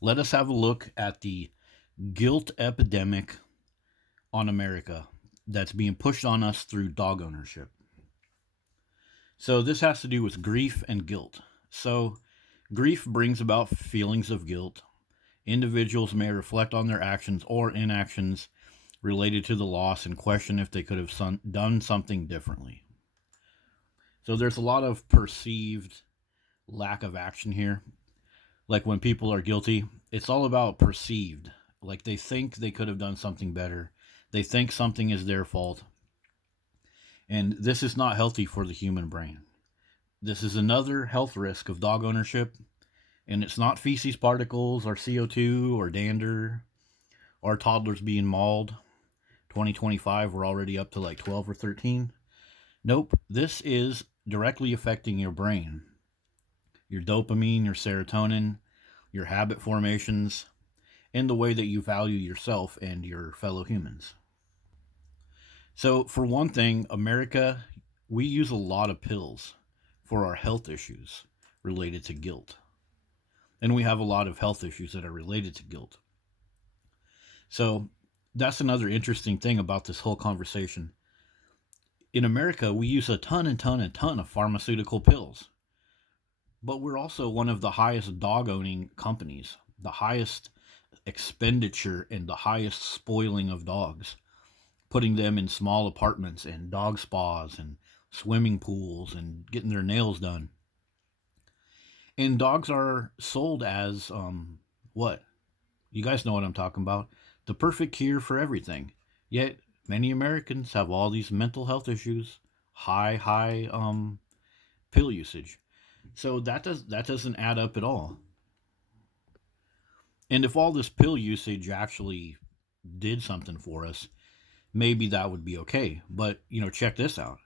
Let us have a look at the guilt epidemic on America that's being pushed on us through dog ownership. So, this has to do with grief and guilt. So, grief brings about feelings of guilt. Individuals may reflect on their actions or inactions related to the loss and question if they could have done something differently. So, there's a lot of perceived lack of action here. Like when people are guilty, it's all about perceived. Like they think they could have done something better. They think something is their fault. And this is not healthy for the human brain. This is another health risk of dog ownership. And it's not feces particles or CO2 or dander or toddlers being mauled. 2025, we're already up to like 12 or 13. Nope, this is directly affecting your brain, your dopamine, your serotonin, your habit formations, and the way that you value yourself and your fellow humans. So, for one thing, America, we use a lot of pills for our health issues related to guilt. And we have a lot of health issues that are related to guilt. So, that's another interesting thing about this whole conversation. In America, we use a ton and ton and ton of pharmaceutical pills, but we're also one of the highest dog owning companies, the highest expenditure and the highest spoiling of dogs, putting them in small apartments and dog spas and swimming pools and getting their nails done. And dogs are sold as what? You guys know what I'm talking about. The perfect cure for everything. Yet many Americans have all these mental health issues, high pill usage. So that doesn't add up at all. And if all this pill usage actually did something for us, maybe that would be okay. But, check this out.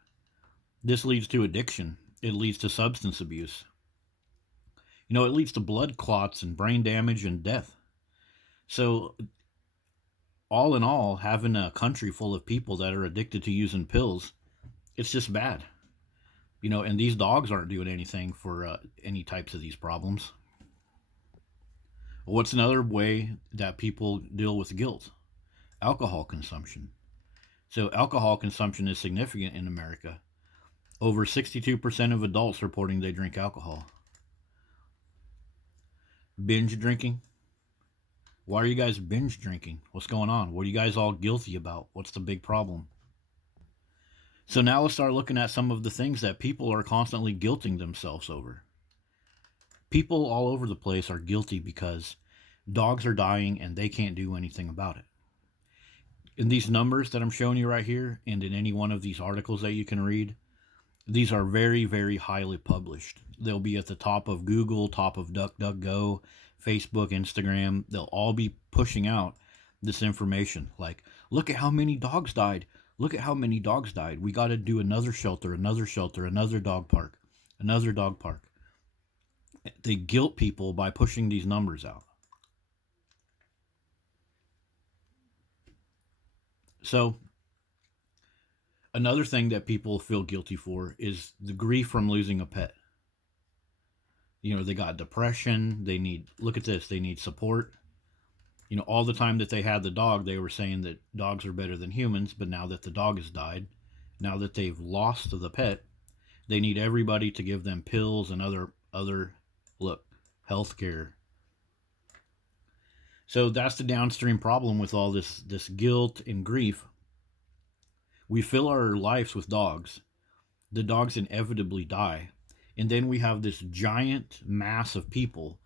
This leads to addiction. It leads to substance abuse. It leads to blood clots and brain damage and death. So, all in all, having a country full of people that are addicted to using pills, it's just bad. And these dogs aren't doing anything for any types of these problems. What's another way that people deal with guilt? Alcohol consumption. So, alcohol consumption is significant in America. Over 62% of adults reporting they drink alcohol. Binge drinking. Why are you guys binge drinking? What's going on? What are you guys all guilty about? What's the big problem? So, now let's start looking at some of the things that people are constantly guilting themselves over. People all over the place are guilty because dogs are dying and they can't do anything about it. In these numbers that I'm showing you right here, and in any one of these articles that you can read, these are very, very highly published. They'll be at the top of Google, top of DuckDuckGo, Facebook, Instagram. They'll all be pushing out this information. Like, look at how many dogs died. Look at how many dogs died. We got to do another shelter, another dog park, another dog park. They guilt people by pushing these numbers out. So, another thing that people feel guilty for is the grief from losing a pet. They got depression. Look at this, they need support. All the time that they had the dog, they were saying that dogs are better than humans, but now that the dog has died, now that they've lost the pet, they need everybody to give them pills and other health care. So that's the downstream problem with all this guilt and grief. We fill our lives with dogs. The dogs inevitably die. And then we have this giant mass of people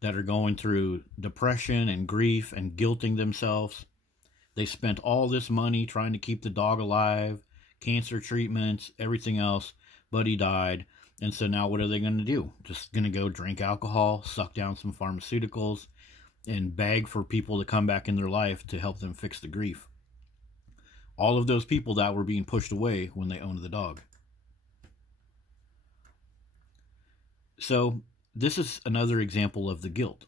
that are going through depression and grief and guilting themselves. They spent all this money trying to keep the dog alive, cancer treatments, everything else, but he died. And so now what are they going to do? Just going to go drink alcohol, suck down some pharmaceuticals, and beg for people to come back in their life to help them fix the grief. All of those people that were being pushed away when they owned the dog. So, this is another example of the guilt.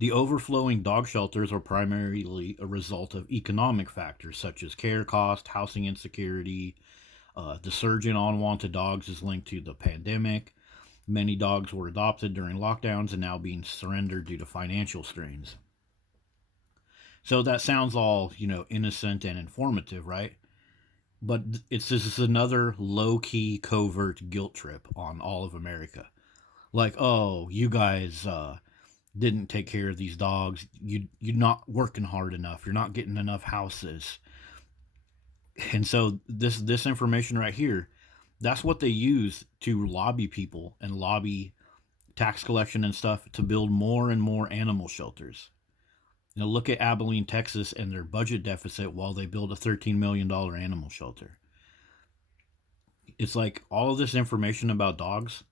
The overflowing dog shelters are primarily a result of economic factors such as care cost, housing insecurity. The surge in unwanted dogs is linked to the pandemic. Many dogs were adopted during lockdowns and now being surrendered due to financial strains. So that sounds all, innocent and informative, right? But it's this is another low key, covert guilt trip on all of America. Like, oh, you guys didn't take care of these dogs. You're not working hard enough. You're not getting enough houses. And so this information right here, that's what they use to lobby people and lobby tax collection and stuff to build more and more animal shelters. Look at Abilene, Texas, and their budget deficit while they build a $13 million animal shelter. It's like all of this information about dogs.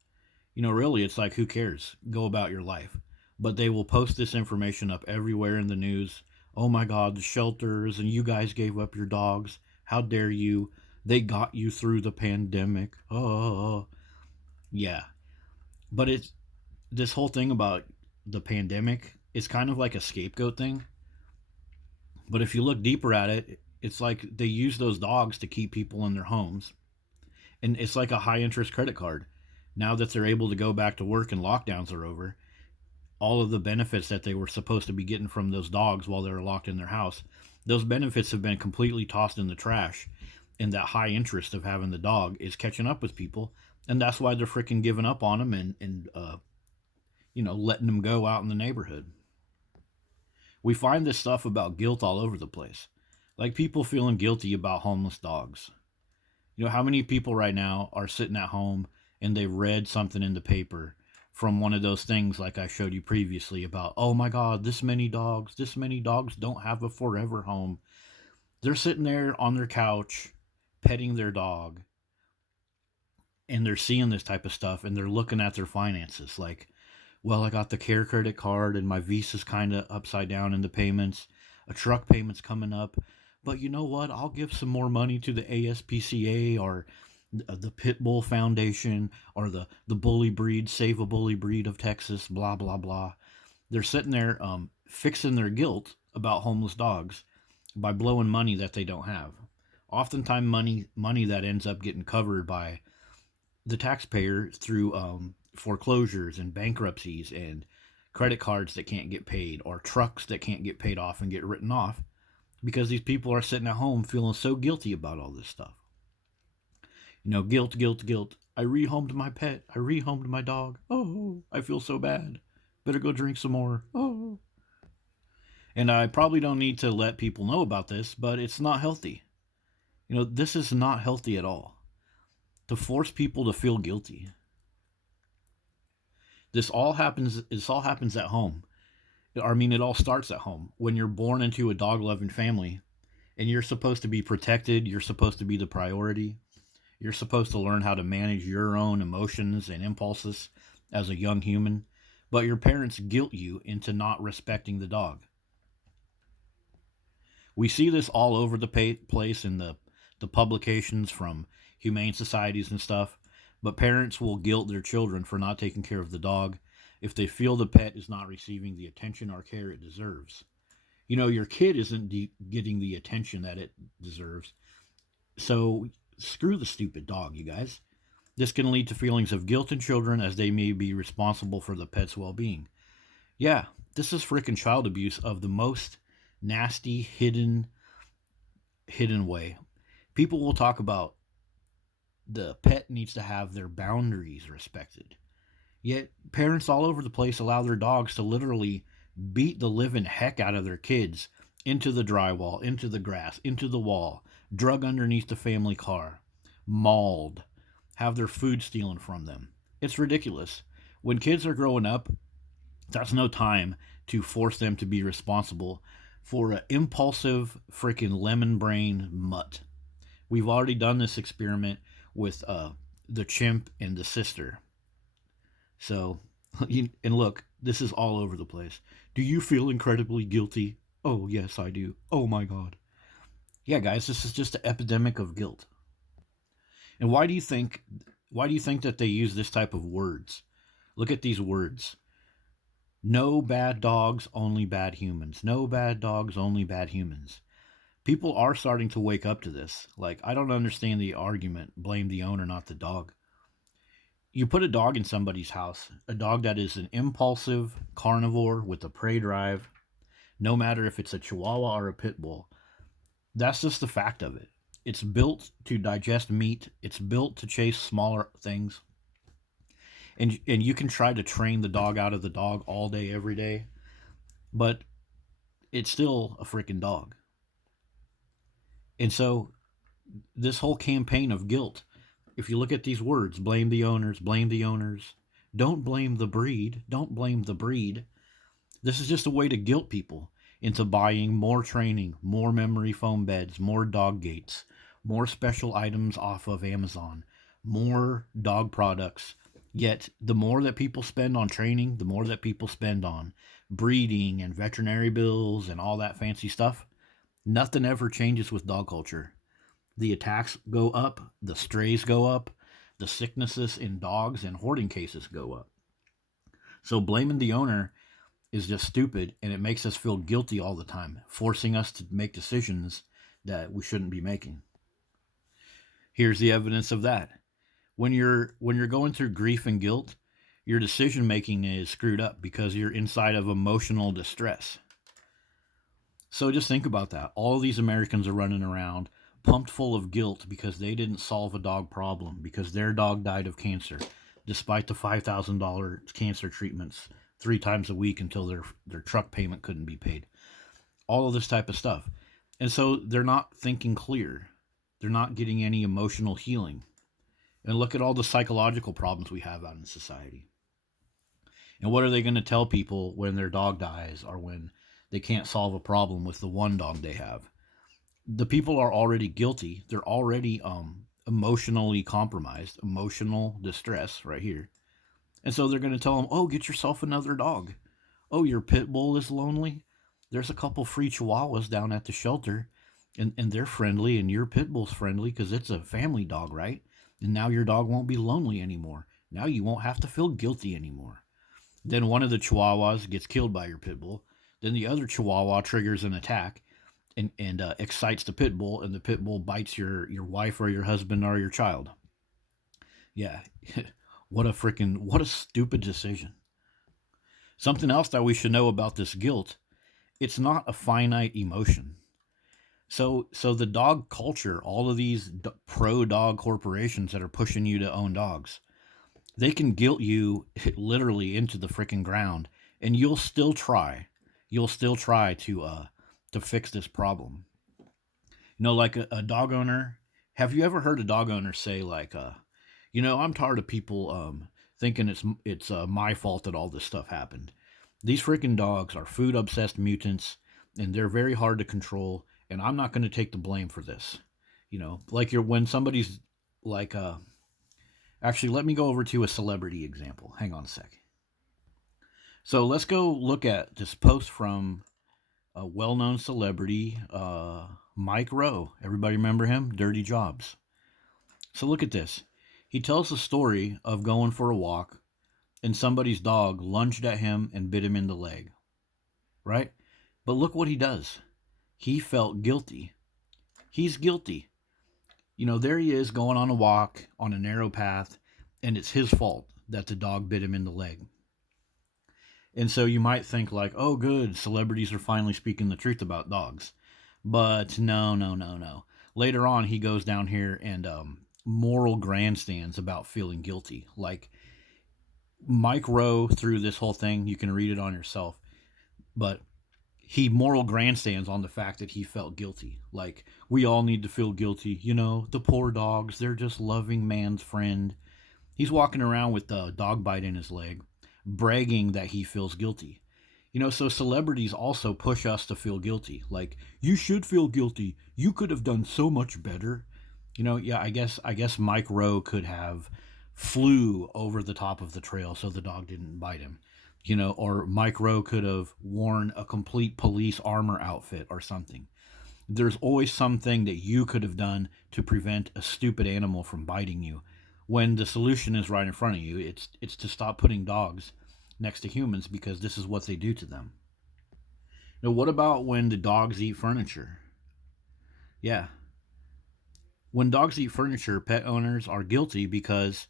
Really, it's like, who cares? Go about your life. But they will post this information up everywhere in the news. Oh my God, the shelters, and you guys gave up your dogs. How dare you? They got you through the pandemic. Oh, yeah. But it's this whole thing about the pandemic is kind of like a scapegoat thing. But if you look deeper at it, it's like they use those dogs to keep people in their homes. And it's like a high interest credit card. Now that they're able to go back to work and lockdowns are over, all of the benefits that they were supposed to be getting from those dogs while they were locked in their house, those benefits have been completely tossed in the trash. And that high interest of having the dog is catching up with people. And that's why they're freaking giving up on them and letting them go out in the neighborhood. We find this stuff about guilt all over the place. Like people feeling guilty about homeless dogs. How many people right now are sitting at home and they read something in the paper from one of those things like I showed you previously about, oh my God, this many dogs don't have a forever home. They're sitting there on their couch petting their dog and they're seeing this type of stuff and they're looking at their finances like, well, I got the care credit card and my Visa's kind of upside down in the payments. A truck payment's coming up. But you know what? I'll give some more money to the ASPCA or the Pitbull Foundation or the Bully Breed, Save a Bully Breed of Texas, blah, blah, blah. They're sitting there fixing their guilt about homeless dogs by blowing money that they don't have. Oftentimes money that ends up getting covered by the taxpayer through foreclosures and bankruptcies and credit cards that can't get paid or trucks that can't get paid off and get written off because these people are sitting at home feeling so guilty about all this stuff. Guilt, guilt, guilt. I rehomed my pet. I rehomed my dog. Oh, I feel so bad. Better go drink some more. Oh. And I probably don't need to let people know about this, but it's not healthy. This is not healthy at all. To force people to feel guilty. This all happens at home. I mean, it all starts at home. When you're born into a dog-loving family and you're supposed to be protected, you're supposed to be the priority. You're supposed to learn how to manage your own emotions and impulses as a young human, but your parents guilt you into not respecting the dog. We see this all over the place in the publications from humane societies and stuff, but parents will guilt their children for not taking care of the dog if they feel the pet is not receiving the attention or care it deserves. Your kid isn't getting the attention that it deserves, so screw the stupid dog, you guys. This can lead to feelings of guilt in children as they may be responsible for the pet's well being. Yeah, this is freaking child abuse of the most nasty, hidden way. People will talk about the pet needs to have their boundaries respected. Yet parents all over the place allow their dogs to literally beat the living heck out of their kids into the drywall, into the grass, into the wall, drug underneath the family car, mauled, have their food stolen from them. It's ridiculous. When kids are growing up, that's no time to force them to be responsible for an impulsive freaking lemon brain mutt. We've already done this experiment with the chimp and the sister. So, and look, this is all over the place. Do you feel incredibly guilty? Oh, yes, I do. Oh, my God. Yeah, guys, this is just an epidemic of guilt. And why do you think that they use this type of words? Look at these words. No bad dogs, only bad humans. No bad dogs, only bad humans. People are starting to wake up to this. Like, I don't understand the argument, blame the owner, not the dog. You put a dog in somebody's house, a dog that is an impulsive carnivore with a prey drive, no matter if it's a Chihuahua or a Pit Bull. That's just the fact of it. It's built to digest meat. It's built to chase smaller things. And you can try to train the dog out of the dog all day, every day, but it's still a freaking dog. And so this whole campaign of guilt, if you look at these words, blame the owners, blame the owners, don't blame the breed, don't blame the breed. This is just a way to guilt people into buying more training, more memory foam beds, more dog gates, more special items off of Amazon, more dog products. Yet, the more that people spend on training, the more that people spend on breeding and veterinary bills and all that fancy stuff, nothing ever changes with dog culture. The attacks go up, the strays go up, the sicknesses in dogs and hoarding cases go up. So, blaming the owner is just stupid, and it makes us feel guilty all the time, forcing us to make decisions that we shouldn't be making. Here's the evidence of that. When you're going through grief and guilt, your decision making is screwed up because you're inside of emotional distress. So just think about that. All of these Americans are running around pumped full of guilt because they didn't solve a dog problem, because their dog died of cancer, despite the $5,000 cancer treatments 3 times a week until their truck payment couldn't be paid. All of this type of stuff. And so they're not thinking clear. They're not getting any emotional healing. And look at all the psychological problems we have out in society. And what are they going to tell people when their dog dies or when they can't solve a problem with the one dog they have? The people are already guilty. They're already emotionally compromised, emotional distress right here. And so they're going to tell them, oh, get yourself another dog. Oh, your pit bull is lonely. There's a couple free chihuahuas down at the shelter, and they're friendly, and your pit bull's friendly because it's a family dog, right? And now your dog won't be lonely anymore. Now you won't have to feel guilty anymore. Then one of the chihuahuas gets killed by your pit bull. Then the other chihuahua triggers an attack and excites the pit bull, and the pit bull bites your wife or your husband or your child. Yeah, what a stupid decision. Something else that we should know about this guilt, it's not a finite emotion. So the dog culture, all of these pro dog corporations that are pushing you to own dogs, they can guilt you literally into the freaking ground, and you'll still try. You'll still try to fix this problem. Like a dog owner. Have you ever heard a dog owner say like, I'm tired of people thinking it's my fault that all this stuff happened. These freaking dogs are food obsessed mutants, and they're very hard to control. And I'm not going to take the blame for this. Like when somebody's like, actually, let me go over to a celebrity example. Hang on a sec. So let's go look at this post from a well-known celebrity, Mike Rowe. Everybody remember him? Dirty Jobs. So look at this. He tells the story of going for a walk, and somebody's dog lunged at him and bit him in the leg. Right? But look what he does. He felt guilty. He's guilty. There he is going on a walk on a narrow path, and it's his fault that the dog bit him in the leg. And so you might think like, oh, good, celebrities are finally speaking the truth about dogs. But no. Later on, he goes down here and moral grandstands about feeling guilty. Like Mike Rowe, through this whole thing, you can read it on yourself, but he moral grandstands on the fact that he felt guilty. Like, we all need to feel guilty. The poor dogs, they're just loving man's friend. He's walking around with the dog bite in his leg, bragging that he feels guilty. So celebrities also push us to feel guilty. Like, you should feel guilty. You could have done so much better. Yeah, I guess Mike Rowe could have flew over the top of the trail so the dog didn't bite him. Or Mike Rowe could have worn a complete police armor outfit or something. There's always something that you could have done to prevent a stupid animal from biting you, when the solution is right in front of you. It's to stop putting dogs next to humans, because this is what they do to them. Now, what about when the dogs eat furniture? Yeah. When dogs eat furniture, pet owners are guilty because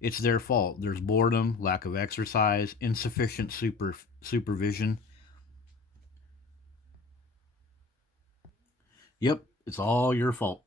It's their fault. There's boredom, lack of exercise, insufficient supervision. Yep, it's all your fault.